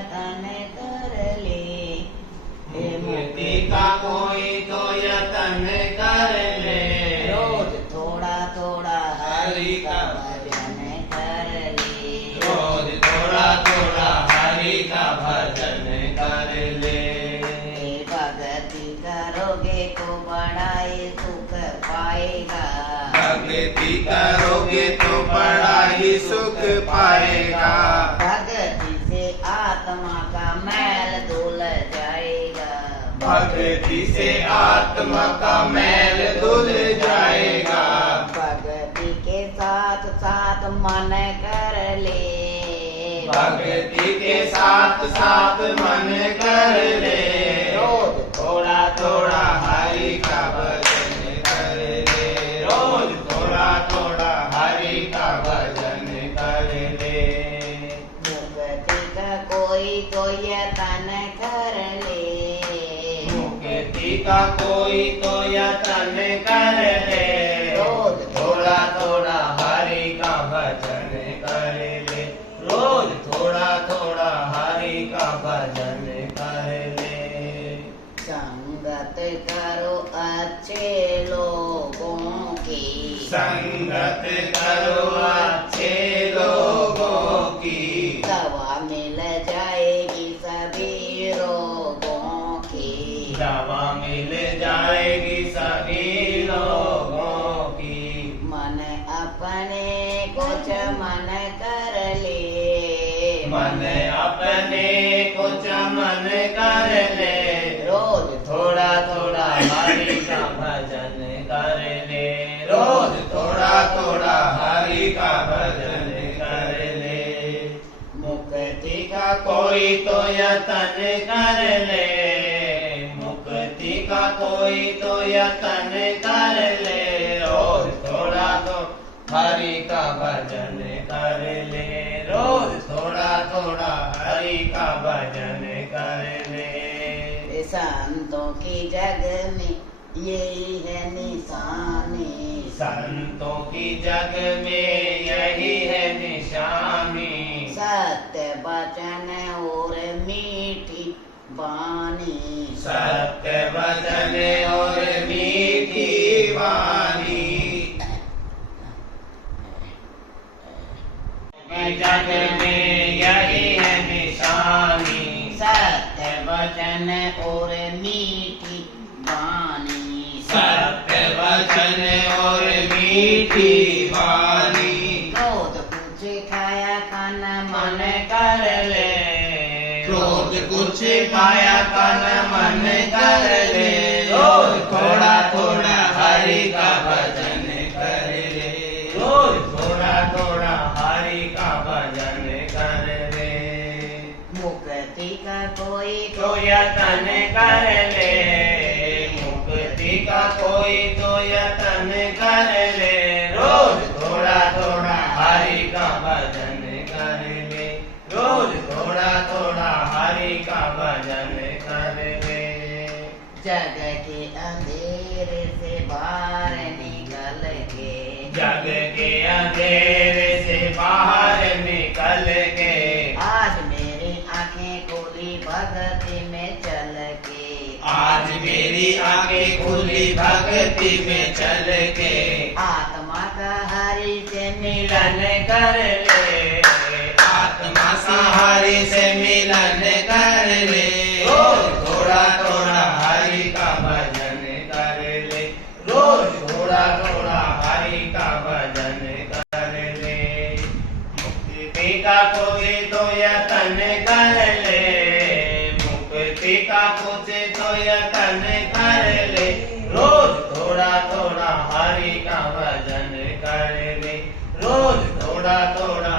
यतन कर ले। मुक्ति का कोई तो यतन कर ले। रोज थोड़ा थोड़ा हरि का भजन कर ले। रोज थोड़ा थोड़ा हरि का भजन कर ले। भक्ति करोगे तो बड़ा ही सुख पाएगा। भक्ति करोगे तो बड़ा ही सुख पाएगा। भक्ति से आत्मा का मैल धुल जाएगा। भक्ति से आत्मा का मैल धुल जाएगा। भक्ति के साथ साथ मन कर ले। भक्ति के साथ साथ मन कर ले। रोज थोड़ा थोड़ा हरि का भजन कर ले। रोज थोड़ा थोड़ा हरि का भजन कर ले। मुक्ति का कोई तो यतन कर ले। मुक्ति का कोई तो यतन कर ले। रोज थोड़ा थोड़ा हरि का भजन कर ले। रोज थोड़ा थोड़ा हरि का भजन कर ले। संगत करो अच्छे लोगों की। संगत करो अच्छे लोगों की। दवा मिल जाएगी सभी रोगों की। दवा मिल जाएगी सभी लोगों की। मन अपने कुछ मन कर ले। मन अपने कुछ मन कर ले। रोज थोड़ा थोड़ा हरि का भजन कर ले। रोज थोड़ा थोड़ा हरि का भजन कर ले। मुक्ति का कोई तो यतन कर ले। मुक्ति का कोई तो यतन कर ले। रोज थोड़ा तो हरि का भजन कर ले। रोज थोड़ा थोड़ा हरि का भजन कर ले। संतों की जग में यही है निशानी। संतों की जग में यही है निशानी। सत्य वचन और मीठी वाणी। सत्य वचन और मीठी वाणी। जग में यही है निशानी। सत्य वचन और मीठी वाणी। सत्य वचन और मीठी वाणी। रोज कुछ खाया खाना मन कर ले। रोज कुछ खाया खान मन कर ले। रोज थोड़ा थोड़ा हरि का भजन कर ले। रोज थोड़ा थोड़ा हरि का भजन कर ले। मुक्ति का कोई तो यतन कर ले। मुक्ति का कोई तो यतन कर ले। रोज थोड़ा थोड़ा हरि का भजन कर ले। रोज थोड़ा थोड़ा हरि का भजन कर ले। जग के अंधेरे से बाहर निकल के। जग के अंधेरे से बाहर निकल के। आज मेरी आंखें खुली भक्ति में चल के। आज मेरी आंखें खुली भक्ति में चल के। आत्मा का हरि से मिलन कर ले। आत्मा सा हरि से मिलन कर ले। रोज थोड़ा थोड़ा हरि का भजन कर ले। रोज थोड़ा थोड़ा हरि का भजन कर ले। मुक्ति का कोई तो यतन कर ले। मुक्ति का कुछ तो यतन कर ले। रोज थोड़ा थोड़ा हरि का भजन कर ले। रोज थोड़ा थोड़ा